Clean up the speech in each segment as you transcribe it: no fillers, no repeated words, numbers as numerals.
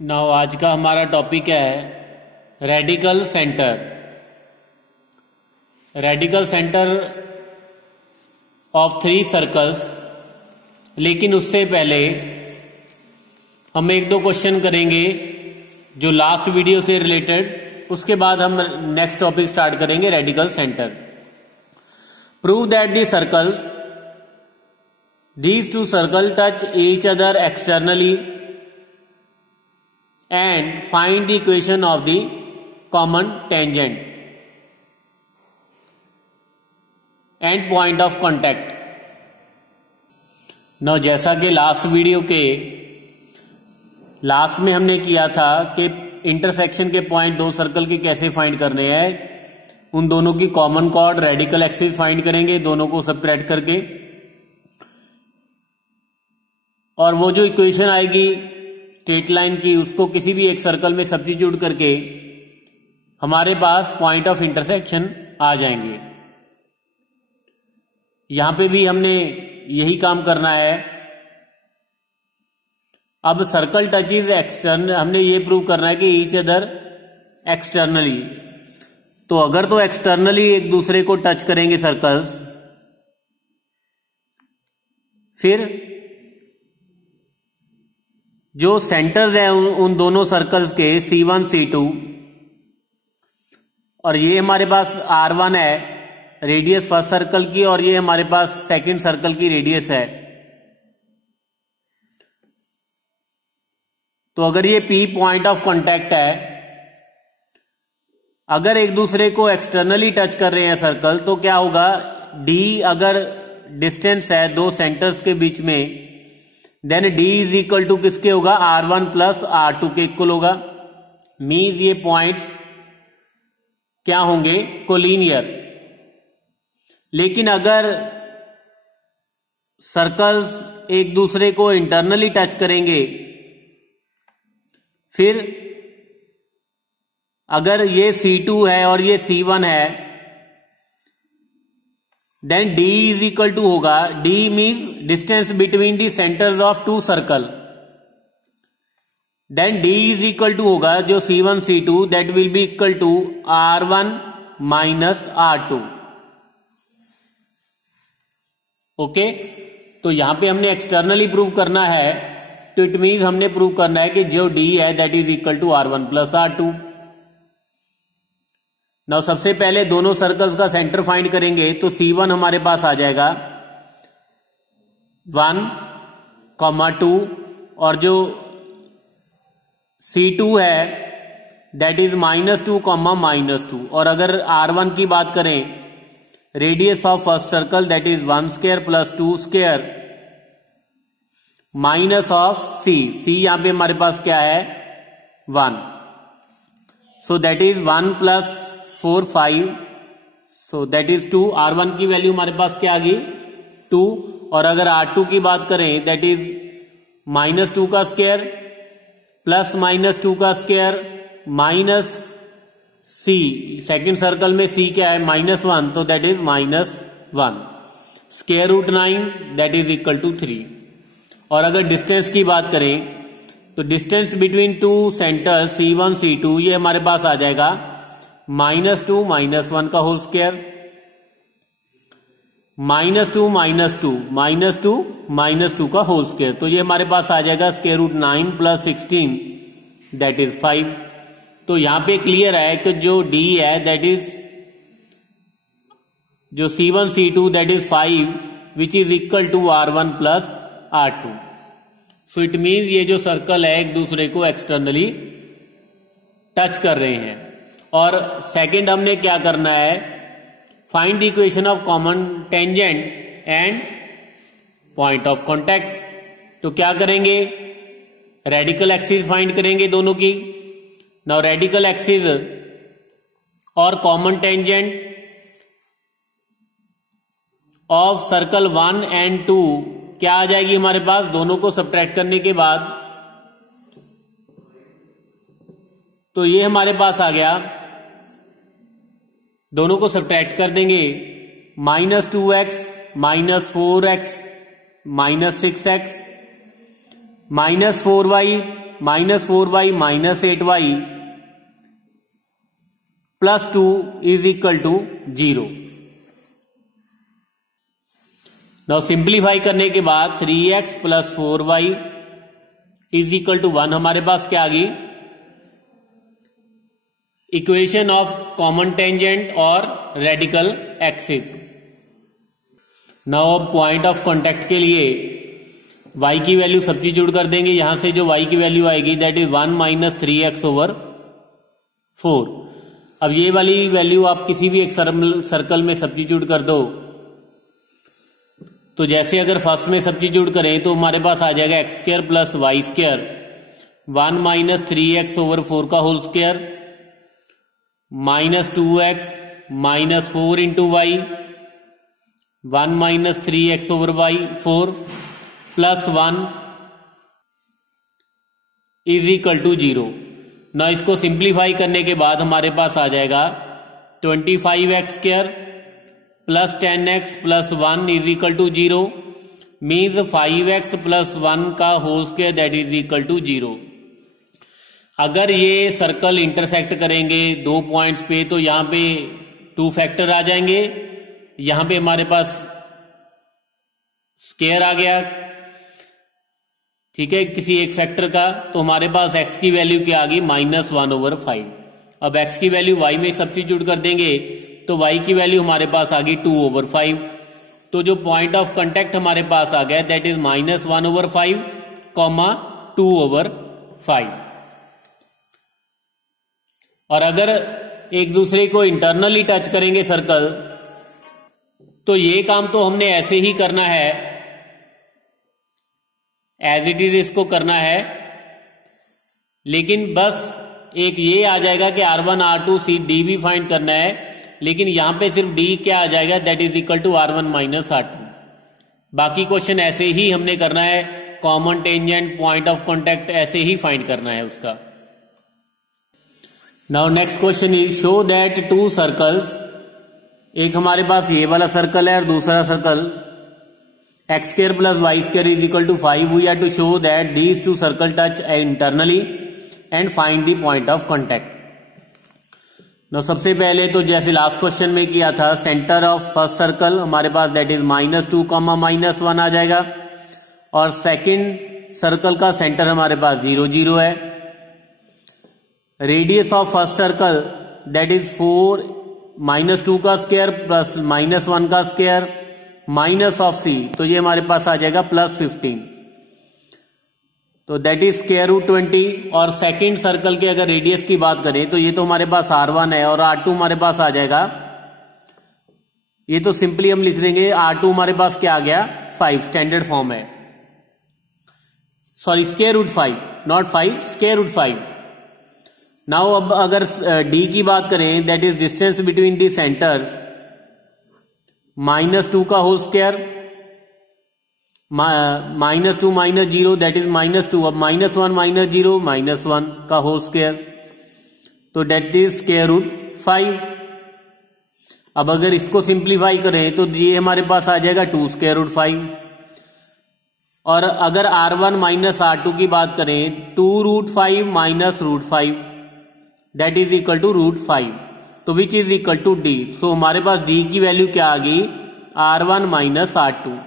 Now आज का हमारा टॉपिक है radical centre. Radical centre of three circles. लेकिन उससे पहले हम एक दो क्वेश्चन करेंगे जो लास्ट वीडियो से रिलेटेड, उसके बाद हम नेक्स्ट टॉपिक स्टार्ट करेंगे radical centre. Prove that the circle these two circles touch each other externally and find the equation of the common tangent and point of contact। now जैसा कि last video के last में हमने किया था कि intersection के पॉइंट दो सर्कल के कैसे फाइंड करने हैं, उन दोनों की common chord radical axis find करेंगे दोनों को सबट्रैक्ट करके, और वो जो इक्वेशन आएगी स्ट्रेट लाइन की उसको किसी भी एक सर्कल में सब्स्टिट्यूट करके हमारे पास पॉइंट ऑफ इंटरसेक्शन आ जाएंगे। यहां पे भी हमने यही काम करना है। अब सर्कल टचेस एक्सटर्नल, हमने ये प्रूव करना है कि ईच अदर एक्सटर्नली। तो अगर तो एक्सटर्नली एक दूसरे को टच करेंगे सर्कल्स, फिर जो सेंटर्स है उन दोनों सर्कल्स के C1 C2, और ये हमारे पास R1 है रेडियस फर्स्ट सर्कल की, और ये हमारे पास सेकंड सर्कल की रेडियस है। तो अगर ये P पॉइंट ऑफ कांटेक्ट है, अगर एक दूसरे को एक्सटर्नली टच कर रहे हैं सर्कल, तो क्या होगा, D अगर डिस्टेंस है दो सेंटर्स के बीच में, then D is equal to किसके होगा, R1 प्लस R2 के इक्वल होगा। मीन्स ये पॉइंट्स क्या होंगे, कोलिनियर। लेकिन अगर सर्कल्स एक दूसरे को इंटरनली टच करेंगे, फिर अगर ये C2 है और ये C1 है, then D is equal to होगा, D means distance between the centres of two circle, then D is equal to होगा जो C1 C2 that will be equal to R1 minus R2। Okay, तो यहां पे हमने externally prove करना है, तो इट मीन्स हमने प्रूव करना है कि जो D है that is equal to R1 plus R2। Now सबसे पहले दोनों सर्कल्स का सेंटर फाइंड करेंगे, तो C1 हमारे पास आ जाएगा 1, 2, और जो C2 है दैट इज -2, -2। और अगर R1 की बात करें, radius of first circle that is 1 square plus 2 square minus of C यहां पे हमारे पास क्या है, 1। So that is 1 plus 4 5, so that is 2। R1 की वैल्यू हमारे पास क्या आ गई, 2। और अगर R2 की बात करें दैट इज -2 का स्क्वायर प्लस -2 का square minus C, second circle में C क्या है, -1, तो that is -1 square root 9 that is equal to 3। और अगर डिस्टेंस की बात करें, तो distance between two centre C1 C2 ये हमारे पास आ जाएगा -2 -1 का होल स्क्वायर, -2 -2 का होल स्क्वायर, तो ये हमारे पास आ जाएगा square root 9 plus 16 that is 5। तो यहां पे क्लियर है कि जो D है दैट इज जो C1 C2 that is 5 which is equal to R1 plus R2। So it means ये जो सर्कल है एक दूसरे को एक्सटर्नली टच कर रहे हैं। और सेकंड हमने क्या करना है, find the equation of common tangent and point of contact. तो क्या करेंगे, रेडिकल एक्सिस फाइंड करेंगे दोनों की। नाउ रेडिकल एक्सिस और common tangent of circle 1 and 2 क्या आ जाएगी हमारे पास, दोनों को सबट्रैक्ट करने के बाद, तो ये हमारे पास आ गया, दोनों को सबट्रैक्ट कर देंगे, -2x -4x -6x -4y -4y -8y +2 is equal to 0। Now simplify करने के बाद 3x + 4y is equal to 1 हमारे पास क्या आ गई, इक्वेशन ऑफ कॉमन टेंजेंट और radical axis. Now point of contact के लिए y की वैल्यू सब्स्टिट्यूट कर देंगे। यहां से जो y की वैल्यू आएगी दैट इज 1 - 3x/4। अब ये वाली वैल्यू आप किसी भी एक सर्कल में सब्स्टिट्यूट कर दो, तो जैसे अगर फर्स्ट में सब्स्टिट्यूट करें तो हमारे पास आ जाएगा x² + y², 1 - 3x/4 का whole square -2x -4 × y, 1 - 3x/4 +1 is equal to 0। ना इसको सिंप्लीफाई करने के बाद हमारे पास आ जाएगा 25x² + 10x + 1 is equal to 0, means 5x + 1 का whole square that is equal to 0। अगर ये सर्कल इंटरसेक्ट करेंगे दो पॉइंट्स पे तो यहां पे 2 फैक्टर आ जाएंगे, यहां पे हमारे पास स्क्वायर आ गया, ठीक है, किसी एक फैक्टर का, तो हमारे पास x की वैल्यू क्या आ गई -1/5। अब x की वैल्यू y में सब्स्टिट्यूट कर देंगे तो y की वैल्यू हमारे पास आ गई 2/5। तो जो पॉइंट ऑफ कांटेक्ट हमारे पास आ गया दैट इज -1/5, 2/5। और अगर एक दूसरे को इंटरनली टच करेंगे सर्कल, तो ये काम तो हमने ऐसे ही करना है, एज इट इज इसको करना है, लेकिन बस एक ये आ जाएगा कि R1 R2 C D भी फाइंड करना है, लेकिन यहां पे सिर्फ D क्या आ जाएगा that is equal to R1 - R2। बाकी क्वेश्चन ऐसे ही हमने करना है, common tangent, point of contact ऐसे ही फाइंड करना है उसका। Now next question is show that 2 circles, एक हमारे पास ये वाला सर्कल है और दूसरा circle x² + y² is equal to 5। We are to show that these 2 circle touch internally and find the point of contact. Now सबसे पहले तो जैसे लास्ट क्वेश्चन में किया था, सेंटर ऑफ फर्स्ट सर्कल हमारे पास दैट इज -2, -1 आ जाएगा, और सेकंड सर्कल का सेंटर हमारे पास 0 0 है। Radius of first circle that is 4 -2 का स्क्वायर + -1 का स्क्वायर माइनस ऑफ c, तो ये हमारे पास आ जाएगा +15, तो दैट इज √20। और सेकंड सर्कल के अगर रेडियस की बात करें तो ये तो हमारे पास R1 है और R2 हमारे पास आ जाएगा, ये तो सिंपली हम लिख देंगे R2 हमारे पास क्या आ गया 5, स्टैंडर्ड फॉर्म है, सॉरी √5 नॉट 5, √5। नाउ अब अगर D की बात करें that is distance between the centres -2 का होल स्क्वायर, -2 - 0 दैट इज -2, अब -1 - 0 -1 का होल स्क्वायर, तो दैट इज √5। अब अगर इसको सिंप्लीफाई करें तो ये हमारे पास आ जाएगा 2 √5। और अगर R1 - R2 की बात करें 2√5 - √5 दैट इज इक्वल टू √5, तो which is equal to D। So हमारे पास D की वैल्यू क्या आ गई R1 - R2,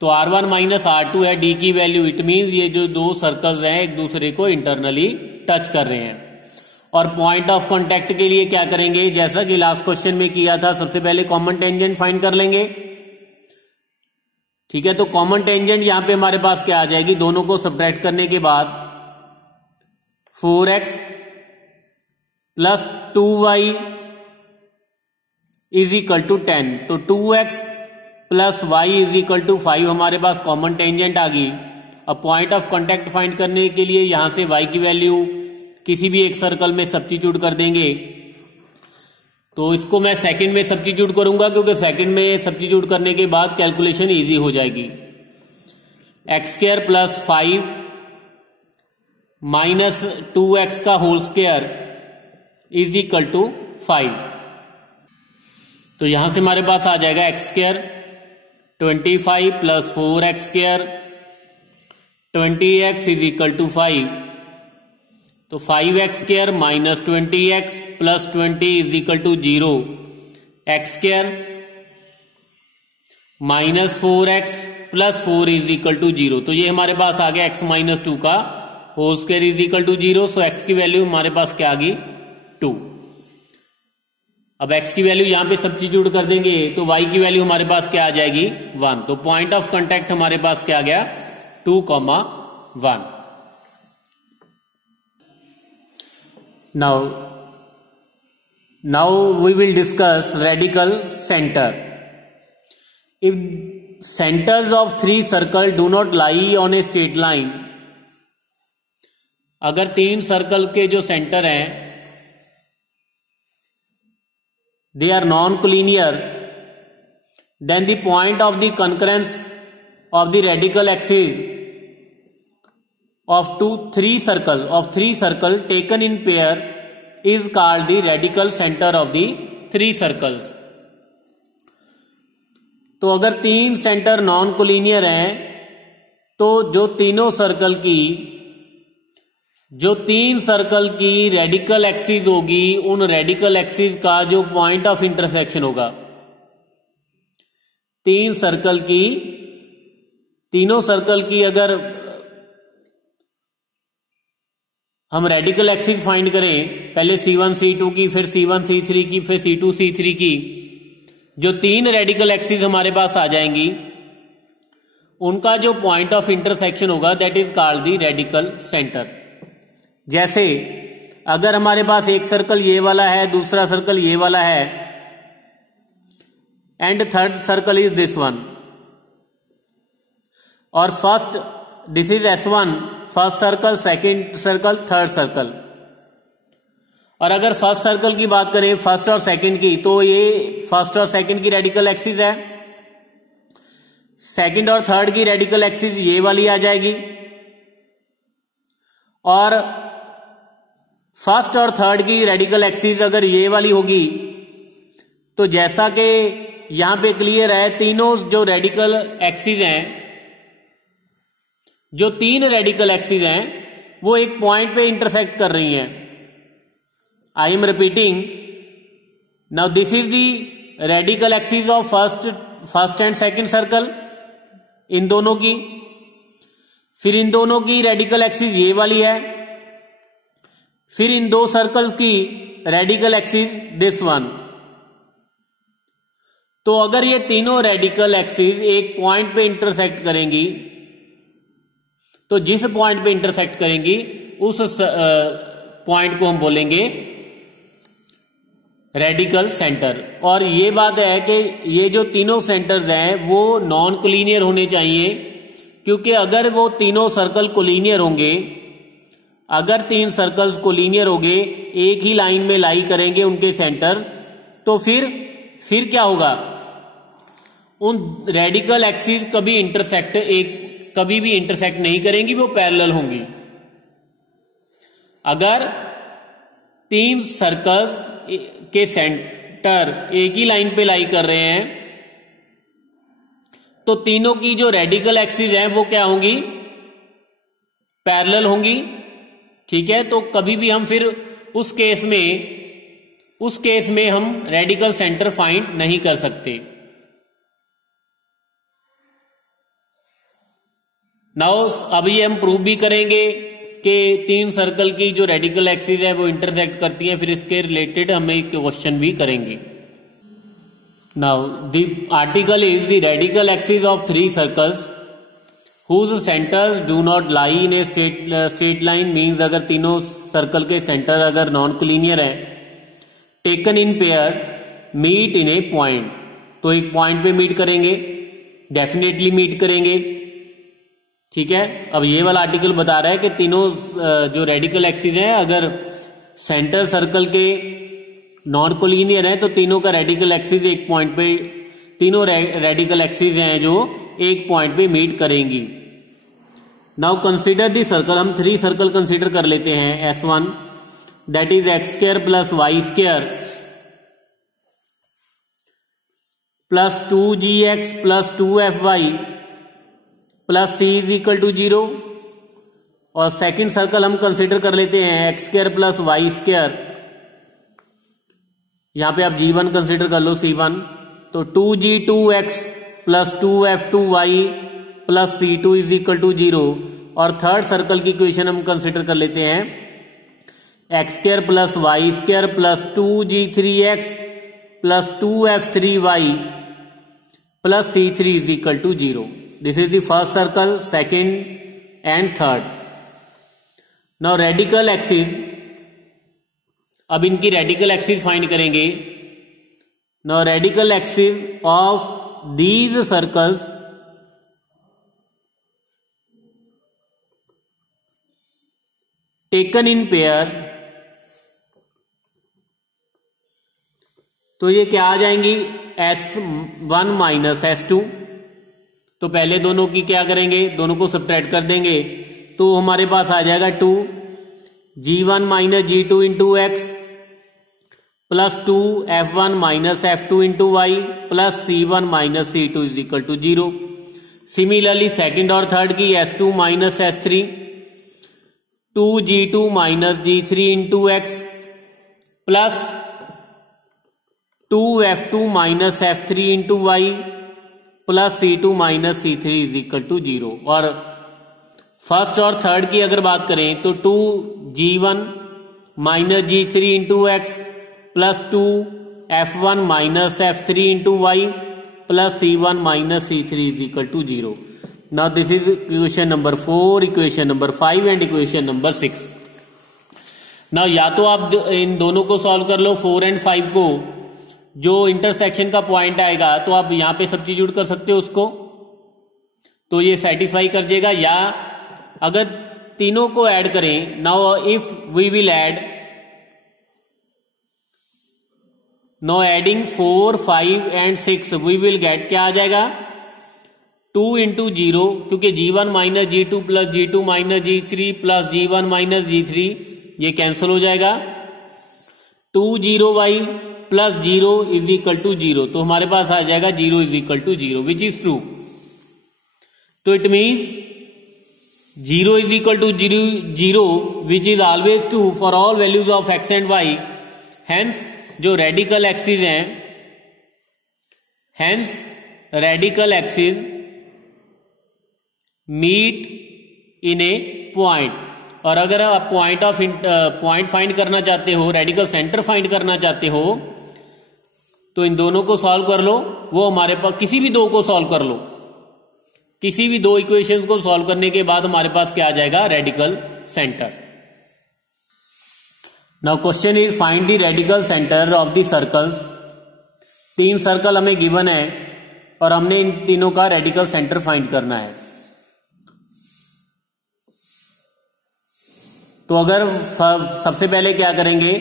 तो R1 - R2 है D की वैल्यू, इट मीन्स ये जो 2 सर्कल्स हैं एक दूसरे को इंटरनली टच कर रहे हैं। और पॉइंट ऑफ कांटेक्ट के लिए क्या करेंगे, जैसा कि लास्ट क्वेश्चन में किया था, सबसे पहले कॉमन टेंजेंट फाइंड कर लेंगे, ठीक है। तो कॉमन टेंजेंट यहां पे हमारे पास क्या आ जाएगी, दोनों को सब्ट्रैक्ट करने के बाद 4x + 2y is equal to 10, तो 2x + y is equal to 5 हमारे पास कॉमन टेंजेंट आ गई। अब पॉइंट ऑफ कांटेक्ट फाइंड करने के लिए यहां से y की वैल्यू किसी भी एक सर्कल में सब्स्टिट्यूट कर देंगे, तो इसको मैं सेकंड में सब्स्टिट्यूट करूंगा क्योंकि सेकंड में सब्स्टिट्यूट करने के बाद कैलकुलेशन इजी हो जाएगी। x² + 5 - 2x का whole square is equal to 5, तो यहां से हमारे पास आ जाएगा x² 25 + 4x² 20x is equal to 5, तो 5x square minus 20x plus 20 is equal to 0, x square minus 4x plus 4 is equal to 0। तो ये हमारे पास आ गया x माइनस 2 का whole square is equal to 0। So x की value हमारे पास क्या आ गई 2। अब x की वैल्यू यहां पे सब्स्टिट्यूट कर देंगे तो y की वैल्यू हमारे पास क्या आ जाएगी 1। तो पॉइंट ऑफ कांटेक्ट हमारे पास क्या आ गया 2,1। Now we will discuss radical center. If centers of three circles do not lie on a straight line, अगर 3 सर्कल के जो सेंटर हैं they are non-collinear, then the point of the concurrence of the radical axis of three circle taken in pair is called the radical center of the three circles. तो अगर 3 centre non collinear हैं तो जो 3 circle की radical axis होगी उन radical axis का जो पॉइंट ऑफ इंटरसेक्शन होगा, तीनों सर्कल की अगर हम रेडिकल एक्सिस फाइंड करें, पहले C1 C2 की, फिर C1 C3 की, फिर C2 C3 की, जो 3 रेडिकल एक्सिस हमारे पास आ जाएंगी उनका जो पॉइंट ऑफ इंटरसेक्शन होगा that is called the radical centre. जैसे अगर हमारे पास एक सर्कल ये वाला है, दूसरा सर्कल ये वाला है and third circle is this one, और first this is S1 first circle, second circle, third circle. और अगर फर्स्ट सर्कल की बात करें फर्स्ट और सेकंड की, तो ये फर्स्ट और सेकंड की रेडिकल एक्सिस है, सेकंड और थर्ड की रेडिकल एक्सिस ये वाली आ जाएगी, और फर्स्ट और थर्ड की रेडिकल एक्सिस अगर ये वाली होगी तो जैसा कि यहां पे क्लियर है तीनों जो रेडिकल एक्सिस हैं, जो 3 रेडिकल एक्सिस हैं वो एक पॉइंट पे इंटरसेक्ट कर रही हैं। I am repeating, now this is the radical axis of first and second circle इन दोनों की, फिर इन दोनों की रेडिकल एक्सिस ये वाली है, फिर इन 2 सर्कल की रेडिकल एक्सिस दिस वन। तो अगर ये तीनों रेडिकल एक्सिस एक पॉइंट पे इंटरसेक्ट करेंगी तो जिस पॉइंट पे इंटरसेक्ट करेंगी उस पॉइंट को हम बोलेंगे रेडिकल सेंटर। और ये बात है कि ये जो तीनों सेंटर्स हैं वो नॉन कोलिनियर होने चाहिए, क्योंकि अगर वो तीनों सर्कल कोलिनियर होंगे, अगर 3 सर्कल्स कोलिनियर होंगे, एक ही लाइन में लाई करेंगे उनके सेंटर, तो फिर क्या होगा, उन रेडिकल एक्सिस कभी भी इंटरसेक्ट नहीं करेंगी, वो पैरेलल होंगी। अगर 3 सर्कल्स के सेंटर एक ही लाइन पे लाई कर रहे हैं तो तीनों की जो रेडिकल एक्सिस है वो क्या होंगी, पैरेलल होंगी। ठीक है, तो कभी भी हम फिर उस केस में हम रेडिकल सेंटर फाइंड नहीं कर सकते। नाउ अब ये हम प्रूव भी करेंगे कि 3 सर्कल की जो रेडिकल एक्सिस है वो इंटरसेक्ट करती है, फिर इसके रिलेटेड हम एक क्वेश्चन भी करेंगे। Now the article is the radical axis of 3 circles whose centres do not lie in a straight line, means अगर तीनों सर्कल के सेंटर अगर नॉन कोलिनियर है, taken in pair meet in a point, तो एक point पे meet करेंगे, definitely meet करेंगे। ठीक है, अब ये वाला आर्टिकल बता रहा है कि तीनों जो रेडिकल एक्सिस हैं अगर सेंटर सर्कल के नॉन कोलिनियर है तो तीनों का रेडिकल एक्सिस एक पॉइंट पे, तीनों रेडिकल एक्सिस हैं जो एक पॉइंट पे मीट करेंगी। नाउ कंसीडर दी सर्कल, हम 3 सर्कल कंसीडर कर लेते हैं। S1 that is x square plus y square plus 2gx plus 2fy plus c is equal to 0, और सेकंड सर्कल हम कंसिडर कर लेते हैं x square plus y square, यहां पे आप G1 कंसिडर कर लो C1, तो 2G2x plus 2F2y plus C2 is equal to 0। और थर्ड सर्कल की इक्वेशन हम कंसिडर कर लेते हैं x square plus y square plus 2G3x plus 2F3y plus C3 is equal to 0। This is the first circle, second and third. Now radical axis, अब इनकी radical axis find करेंगे। Now radical axis of these circles taken in pair, तो ये क्या आ जाएंगी S1 minus S2। तो पहले दोनों की क्या करेंगे, दोनों को सब्ट्रैक्ट कर देंगे, तो हमारे पास आ जाएगा 2G1 minus G2 into x plus 2F1 minus F2 into y plus C1 minus C2 is equal to 0। Similarly second और थर्ड की S2 minus S3, 2G2 minus G3 into x plus 2F2 minus F3 into y plus C2 minus C3 is equal to 0। और first और third की अगर बात करें तो 2G1 minus G3 into x plus 2F1 minus F3 into y plus C1 minus C3 is equal to 0। Now this is equation number 4, equation number 5 and equation number 6। Now या तो आप इन दोनों को सॉल्व कर लो 4 एंड 5 को, जो intersection का point आएगा तो आप यहां पे सब्स्टिट्यूट कर सकते हो उसको, तो ये सेटिस्फाई कर देगा। या अगर तीनों को ऐड करें, now if we will add, now adding 4, 5 and 6 we will get, क्या आ जाएगा 2 इंटू 0, क्योंकि G1 minus G2 plus G2 minus G3 plus G1 minus G3 ये कैंसिल हो जाएगा। 2 0y plus 0 is equal to 0, तो हमारे पास आ जाएगा 0 is equal to 0 which is true. तो it means 0 is equal to 0 which is always true for all values of x and y. Hence जो रेडिकल एक्सिस है, hence radical axis meet in a point. और अगर आप point find करना चाहते हो, radical centre find करना चाहते हो, तो इन दोनों को सॉल्व कर लो। वो हमारे पास किसी भी दो को सॉल्व कर लो, किसी भी दो इक्वेशंस को सॉल्व करने के बाद हमारे पास क्या आ जाएगा, radical centre. Now question is find the radical centre of the circles. 3 circle हमें गिवन है और हमने इन तीनों का रेडिकल सेंटर फाइंड करना है। तो अगर सबसे पहले क्या करेंगे,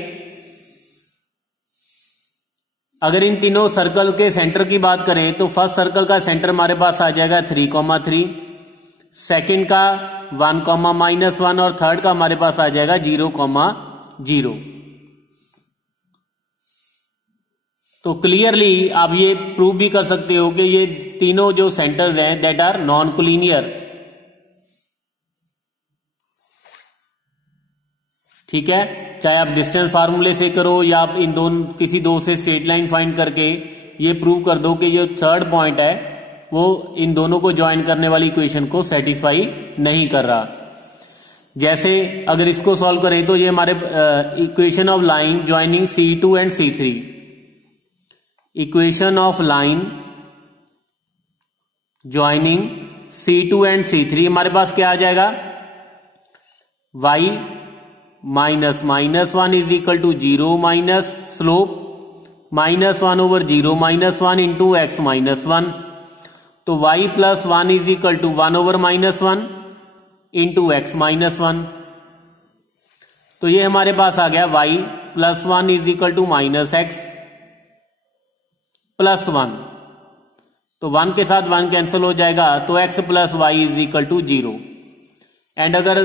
अगर इन तीनों सर्कल के सेंटर की बात करें तो फर्स्ट सर्कल का सेंटर हमारे पास आ जाएगा 3,3, सेकंड का 1,-1 और थर्ड का हमारे पास आ जाएगा 0,0। तो क्लियरली आप ये प्रूव भी कर सकते हो कि ये तीनों जो सेंटर्स हैं दैट आर नॉन कोलिनियर। ठीक है, चाहे आप डिस्टेंस फार्मूले से करो या आप इन दोनों किसी दो से स्ट्रेट लाइन फाइंड करके ये प्रूव कर दो कि जो थर्ड पॉइंट है वो इन दोनों को ज्वाइन करने वाली इक्वेशन को सेटिस्फाई नहीं कर रहा। जैसे अगर इसको सॉल्व करें तो ये हमारे equation of line joining C2 and C3, equation of line joining C2 and C3 हमारे पास क्या आ जाएगा, y minus -1 is equal to 0 minus slope -1 over 0 -1 into x -1। तो y plus 1 is equal to 1 over -1 into x -1। तो ये हमारे पास आ गया y plus 1 is equal to minus x plus 1। तो 1 के साथ 1 कैंसिल हो जाएगा, तो x plus y is equal to 0। And अगर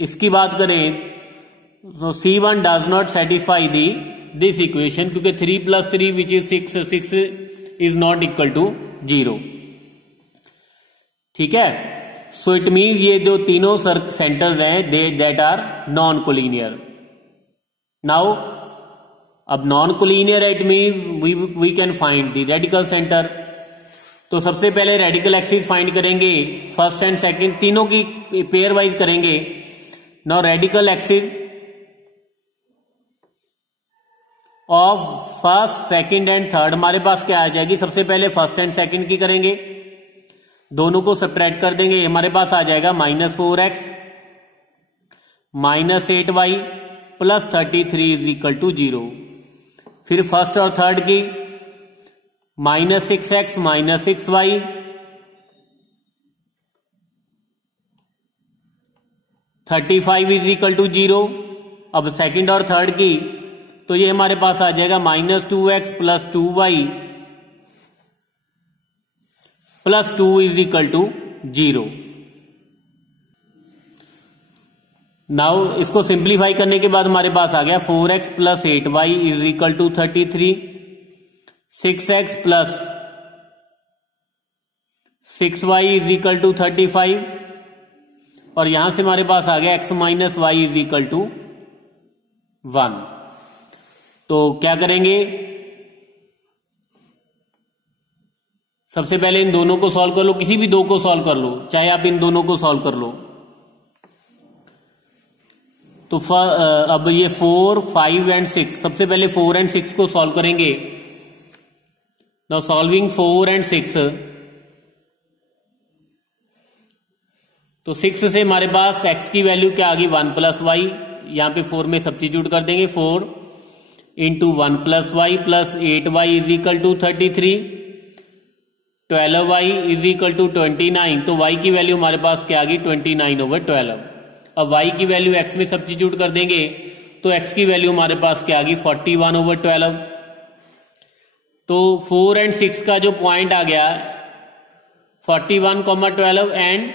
इसकी बात करें तो C1 does not satisfy this equation, क्योंकि 3 + 3 which is 6 is not equal to 0। ठीक है, सो इट मीन्स ये जो तीनों सेंटर्स हैं that are non collinear. Now अब non collinear it means we can find the radical center. तो सबसे पहले रेडिकल एक्सिस फाइंड करेंगे, फर्स्ट एंड सेकंड तीनों की पेयर वाइज करेंगे. Now radical axis of first second and third हमारे पास क्या आ जाएगी, सबसे पहले फर्स्ट एंड सेकंड की करेंगे, दोनों को सब्ट्रैक्ट कर देंगे, हमारे पास आ जाएगा -4x -8y plus 33 is equal to 0. फिर फर्स्ट और थर्ड की -6x -6y 35 is equal to 0. अब सेकंड और थर्ड की तो ये हमारे पास आ जाएगा -2x plus 2y plus 2 is equal to 0. Now इसको सिंप्लीफाई करने के बाद हमारे पास आ गया 4x plus 8y is equal to 33, 6x plus 6y is equal to 35 और यहां से हमारे पास आ गया x minus y is equal to 1. तो क्या करेंगे, सबसे पहले इन दोनों को सॉल्व कर लो, किसी भी दो को सॉल्व कर लो, चाहे आप इन दोनों को सॉल्व कर लो. तो अब ये 4, 5 एंड 6, सबसे पहले 4 एंड 6 को सॉल्व करेंगे. नाउ सॉल्विंग 4 एंड 6, तो 6 से हमारे पास x की वैल्यू क्या आ गई 1 प्लस वाई, यहां पे 4 में सब्स्टिट्यूट कर देंगे. 4 into 1 plus y plus 8y is equal to 33, 12y is equal to 29. तो y की वैल्यू हमारे पास क्या आ गई 29/12. अब y की वैल्यू x में सब्स्टिट्यूट कर देंगे तो x की वैल्यू हमारे पास क्या आ गई 41/12. तो 4 एंड 6 का जो पॉइंट आ गया 41,12 एंड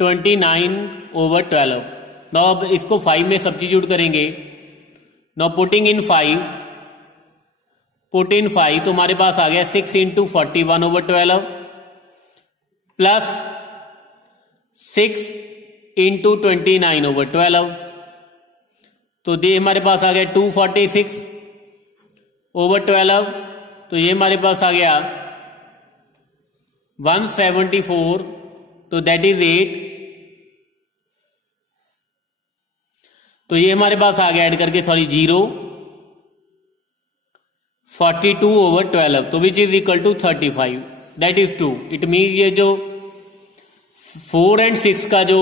29/12. नाउ अब इसको 5 में सब्स्टिट्यूट करेंगे. Now putting in 5, put in 5 तो हमारे पास आ गया 6 इंटू 41/12 प्लस 6 इंटू 29/12. तो ये हमारे पास आ गया 246/12. तो ये हमारे पास आ गया 174, तो दैट इज 8. तो ये हमारे पास आ गया ऐड करके 0, 42/12, तो which is equal to 35, that is 2. It mean ये जो 4 एंड 6 का जो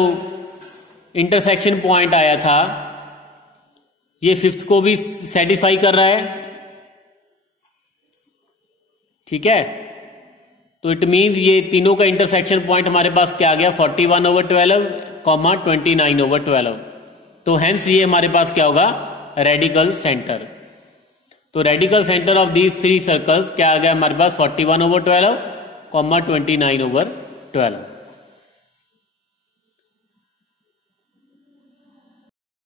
इंटरसेक्शन पॉइंट आया था ये 5th को भी सेटिस्फाई कर रहा है. ठीक है, तो इट मीन्स ये तीनों का इंटरसेक्शन पॉइंट हमारे पास क्या आ गया 41/12, 29/12. तो हेंस ये हमारे पास क्या होगा रेडिकल सेंटर. तो radical centre of these 3 circles क्या आ गया हमारे पास 41/12, 29/12.